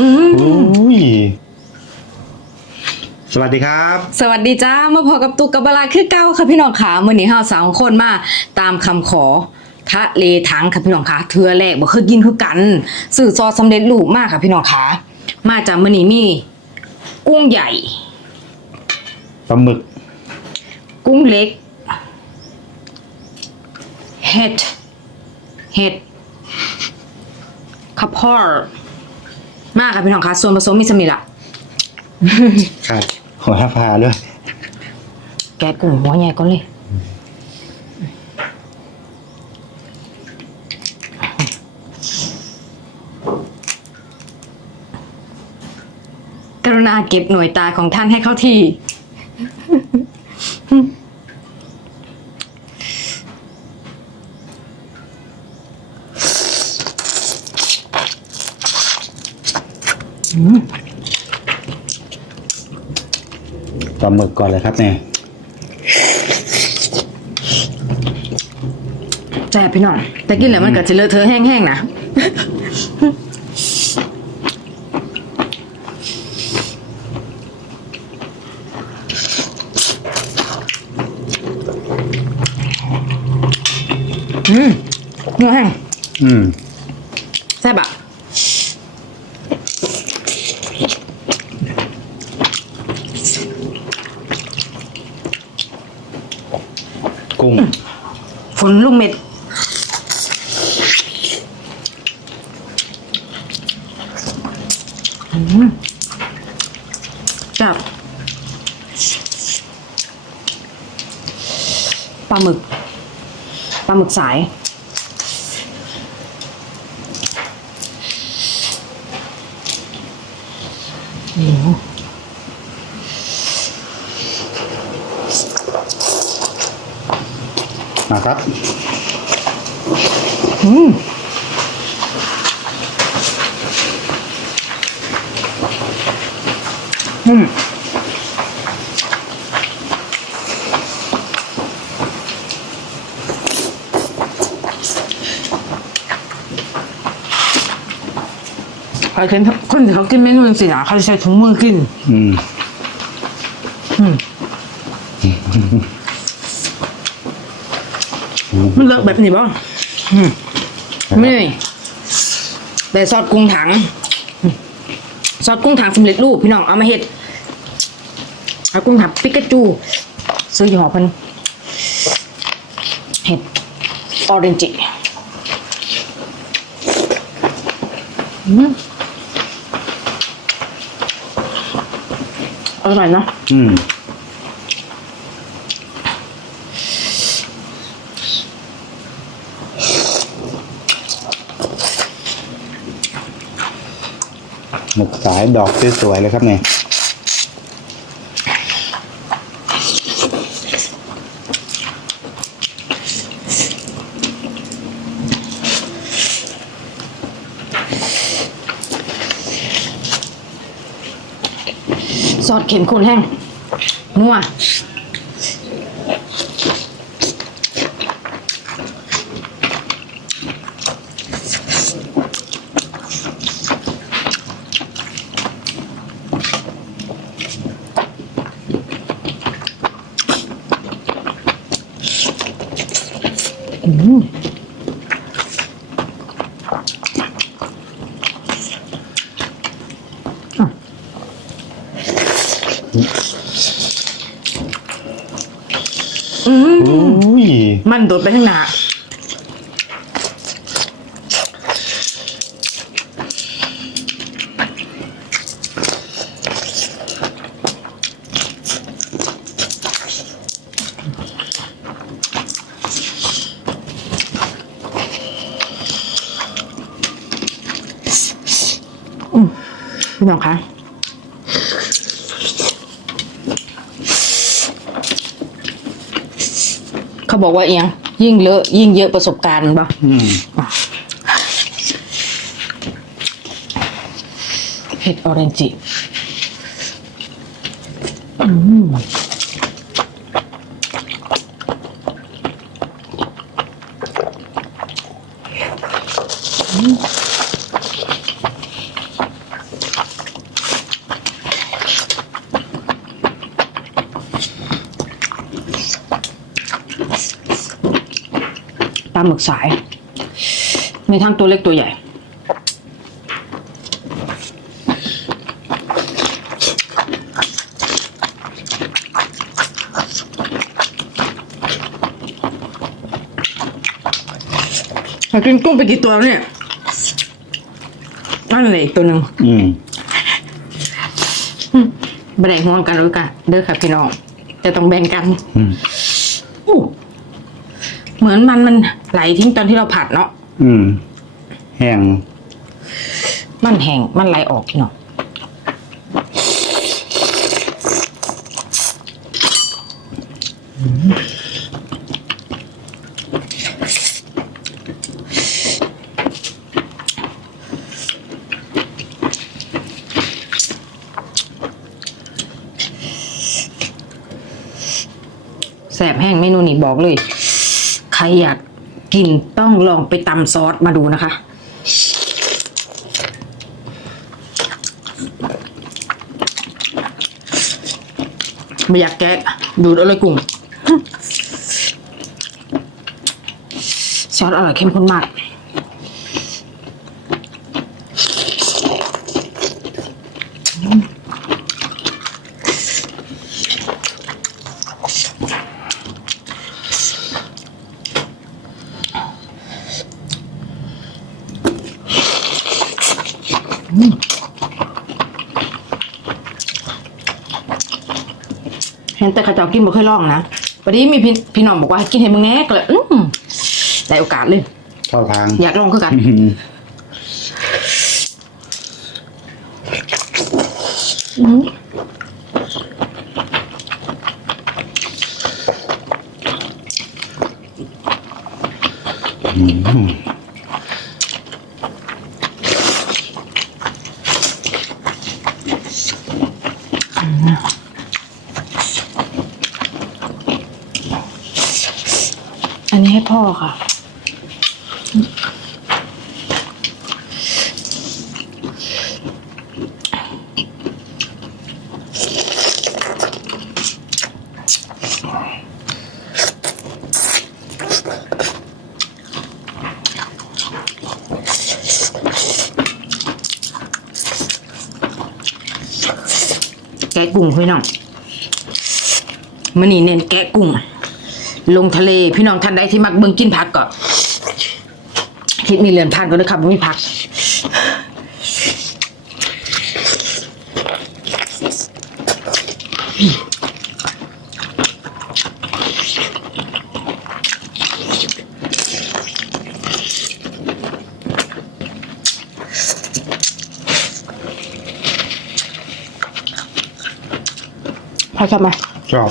อืมอุ้ยสวัสดีครับ สวัสดีจ้ามาพอกับตุกกับบลาคือเก้าค่ะพี่น้องขามื่อนี้เฮาสองคนมาตามคำขอทะเลถังค่ะพี่น้องขาเทือแรกบ่เคยกินคือกันสื่อซอสสำเร็จรูปมากค่ะพี่น้องขามาจากมื่อนี้มีกุ้งใหญ่ปลาหมึก กุ้งเล็ก เห็ด เห็ดข้าวโพด มากค่ะพี่น้องคะส่วนผสมมีสมิละครับหัวพาด้วยแกะกุ้งหัวใหญ่ก่อนเลยกรุณาเก็บหน่วยตาของท่านให้เข้าที่ หมึกก่อนเลยครับเนี่ยแซ่บพี่น้อง แต่กินแล้วมันก็จะเลอะเทอะแห้งๆนะ อืมเนื้อแห้งอืม แซ่บอะ กุ้ง ฝนลูกเม็ดอืมกับปลาหมึกปลาหมึกสาย อืม อืมใครเห็นคนที่เขากินเมนูสินะเขาจะใช้ถุง มือกินอืมอืมมันเลิกแบบนี้บ้างอืมไม่เลยแต่ซอสกุ้งถังอืมซอสกุ้งถังสำเร็จรูปพี่น้องเอามาเห็ดเอากุ้งถังปิกาจูซื้อยี่ห้อเพันเห็ดออเรนจิอืมอร่อยเนาะอืม หมึกสายดอกสวยๆเลยครับเนี่ยซอสเข็มข้นแห้งนัว อุ้ยมันโดดไปข้างหน้า พี่น้องคะเขาบอกว่าเอียงยิ่งเลอะยิ่งเยอะประสบการณ์ป่ะอืมเห็ดออเรนจิ หมึกสาย มีทั้งตัวเล็กตัวใหญ่อยากกินกุ้งไปกี่ตัวแล้วเนี่ย นั่นเลยอีกตัวหนึ่งอืมไม่ได้ห่วงกันแล้วกันเด้อค่ะพี่น้องแต่ต้องแบ่งกัน อืมอู้ เหมือนมันมันไหลทิ้งตอนที่เราผัดเนาะอืม แห้งมันแห้งมันไหลออกพี่น้องแสบแห้งเมนูนี้บอกเลย ใครอยากกินต้องลองไปตำซอสมาดูนะคะ ไม่อยากแกะดูดอาเลยกลุ่มซอสอร่อยเข้มข้นมาก ข้าเจ้ากินบ่เคยลองนะวันนี้มีพี่พี่น้องบอกว่าให้กินให้มึงแน่ก็เลยอืมได้โอกาสเลย เข้าทางอยากลองคือกัน อืมอืมอืมอัน พ่อค่ะ แกะกุ้งพี่น้องมันนี่เน้นแกะกุ้งอะ ลงทะเลพี่น้องท่านใดที่มักเบิ่งกินผักก็คิดมีเรือนผ่านก็เลยครับบ่มีผักพอชอบไหมชอบ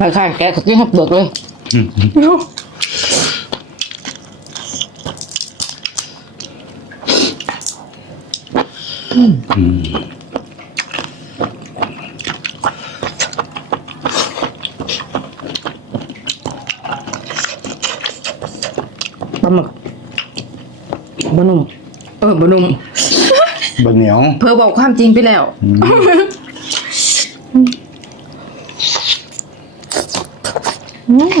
คล้ายๆแกะกับกินหับเบิกเลย อืม ปลาหมึกบะนุ่มเออบะนุ่มบะเหนียว เพอบอกความจริงไปแล้ว อืมอืม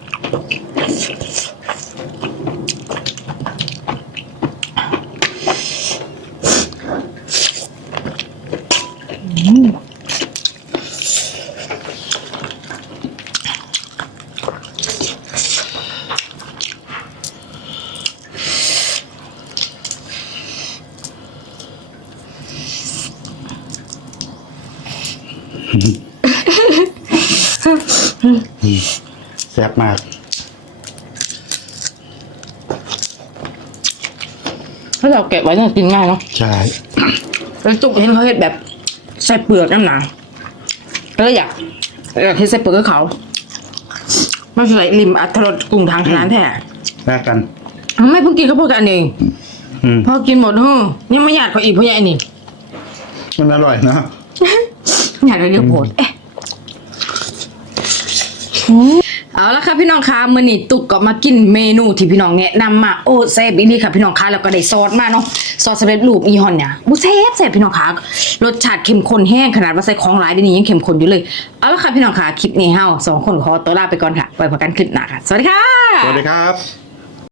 ถ้าเราแกะไว้เนี่ยกินง่ายเนาะใช่ แล้วจุกเห็นเขาเห็ดแบบใส่เปลือกน้ำหนาก็เลยอยากอยากให้ใส่เปลือกให้เขาไม่ใส่ริมอัตรสกรุงทางขนาดแท้แลกกันไม่เพิ่งกินเขาพูดกันเอง อืม พอกินหมดเฮ้อยังไม่อยากเขาอีกเพราะยังไอ้นี่ มันอร่อยนะ อยากเรียกโพดเอ๊ะ เอาละค่ะพี่น้องคะมื่อนี้ตุกก็มากินเมนูที่พี่น้องแนะนำมาโอ้แซ่บอีนี่ค่ะพี่น้องคะแล้วก็ได้ซอสมาเนาะซอสสำเร็จรูปอีฮอนเนี่ยบูแซ่บแซ่บพี่น้องคะรสชาติเข้มข้นแห้งขนาดว่าใส่ของหลายดีนี้ยังเข้มข้นอยู่เลยเอาละค่ะพี่น้องคะคลิปนี้เฮาสองคนขอตัวลาไปก่อนค่ะไว้พบกันคลิปหน้าค่ะสวัสดีค่ะสวัสดีครับ